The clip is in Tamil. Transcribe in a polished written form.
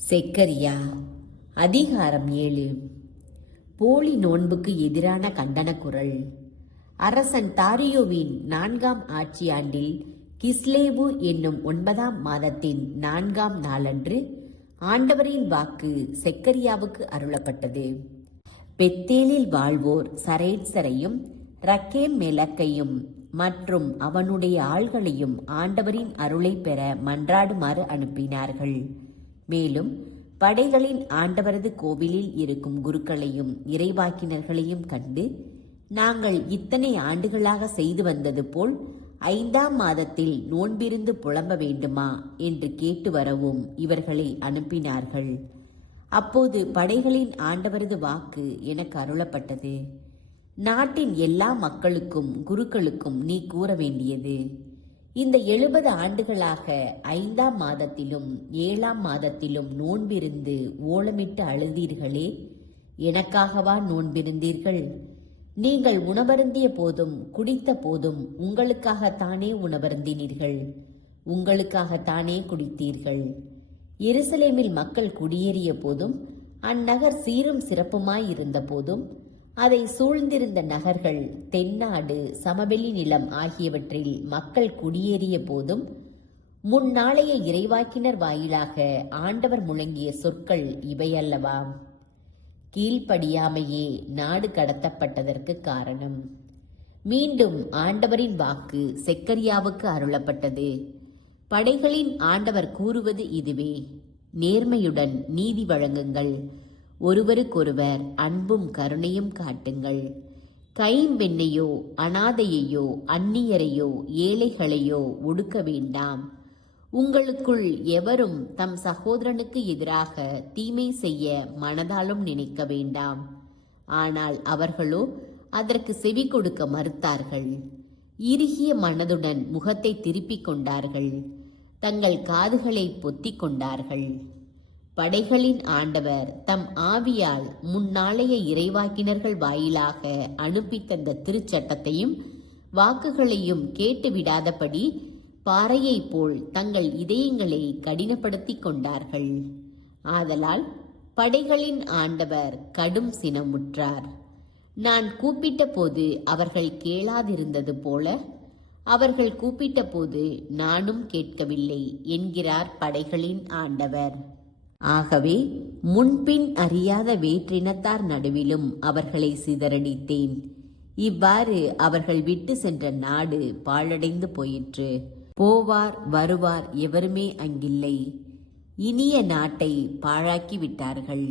செக்கரியா அதிகாரம் 7. போலி நோன்புக்கு எதிரான கண்டன குரல். அரசன் தாரியோவின் 4ஆம் ஆட்சியாண்டில் கிஸ்லேவு என்னும் 9ஆம் மாதத்தின் 4ஆம் நாளன்று ஆண்டவரின் வாக்கு செக்கரியாவுக்கு அருளப்பட்டது. பெத்தேலில் வாழ்வோர் சரேட்சரையும் ரக்கேம் மெலக்கையும் மற்றும் அவனுடைய ஆள்களையும் ஆண்டவரின் அருளை பெற மன்றாடுமாறு அனுப்பினார்கள். மேலும் படைகளின் ஆண்டவரது கோவிலில் இருக்கும் குருக்களையும் இறைவாக்கினர்களையும் கண்டு, நாங்கள் இத்தனை ஆண்டுகளாக செய்து வந்தது போல் 5ஆம் மாதத்தில் நோன்பிருந்து புலம்ப வேண்டுமா என்று கேட்டு வரவும் இவர்களை அனுப்பினார்கள். அப்போது படைகளின் ஆண்டவரது வாக்கு எனக்கு அருளப்பட்டது. நாட்டின் எல்லா மக்களுக்கும் குருக்களுக்கும் நீ கூற வேண்டியது, இந்த 70 ஆண்டுகளாக 5ஆம் மாதத்திலும் 7ஆம் மாதத்திலும் நோன்பிருந்து ஓலமிட்டு அழுதீர்களே, எனக்காகவா நோன்பிருந்தீர்கள்? நீங்கள் உணவருந்திய போதும் குடித்த போதும் உங்களுக்காகத்தானே உணவருந்தினீர்கள், உங்களுக்காகத்தானே குடித்தீர்கள். எருசலேமில் மக்கள் குடியேறிய போதும் அந்நகர் சீரும் சிறப்புமாயிருந்த போதும் அதை சூழ்ந்திருந்த நகர்கள், தென்னாடு, சமவெளி நிலம் ஆகியவற்றில் மக்கள் குடியேறிய போதும் முன்னாளைய இறைவாக்கினர் வாயிலாக ஆண்டவர் முழங்கிய சொற்கள் இவையல்லவா? கீழ்ப்படியாமையே நாடு கடத்தப்பட்டதற்கு காரணம். மீண்டும் ஆண்டவரின் வாக்கு செக்கரியாவுக்கு அருளப்பட்டது. படைகளின் ஆண்டவர் கூறுவது இதுவே: நேர்மையுடன் நீதி வழங்குங்கள், ஒருவருக்கொருவர் அன்பும் கருணையும் காட்டுங்கள். கைம்பெண்ணையோ அனாதையையோ அந்நியரையோ ஏழைகளையோ ஒடுக்க வேண்டாம். உங்களுக்குள் எவரும் தம் சகோதரனுக்கு எதிராக தீமை செய்ய மனதாலும் நினைக்க வேண்டாம். ஆனால் அவர்களோ அதற்கு செவி கொடுக்க மறுத்தார்கள். இறுகிய மனதுடன் முகத்தை திருப்பிக் கொண்டார்கள், தங்கள் காதுகளை பொத்திக் கொண்டார்கள். படைகளின் ஆண்டவர் தம் ஆவியால் முன்னாளைய இறைவாக்கினர்கள் வாயிலாக அனுப்பி தந்த திருச்சட்டத்தையும் வாக்குகளையும் கேட்டுவிடாதபடி பாறையைப் போல் தங்கள் இதயங்களை கடினப்படுத்திக் கொண்டார்கள். ஆதலால் படைகளின் ஆண்டவர் கடும் சினமுற்றார். நான் கூப்பிட்ட போது அவர்கள் கேளாதிருந்தது போல, அவர்கள் கூப்பிட்ட போது நானும் கேட்கவில்லை என்கிறார் படைகளின் ஆண்டவர். ஆகவே முன்பின் அறியாத வேற்றினத்தார் நடுவிலும் அவர்களை சிதறடித்தேன். இவ்வாறு அவர்கள் விட்டு சென்ற நாடு பாழடைந்து போயிற்று. போவார் வருவார் எவருமே அங்கில்லை. இனிய நாட்டை பாழாக்கி விட்டார்கள்.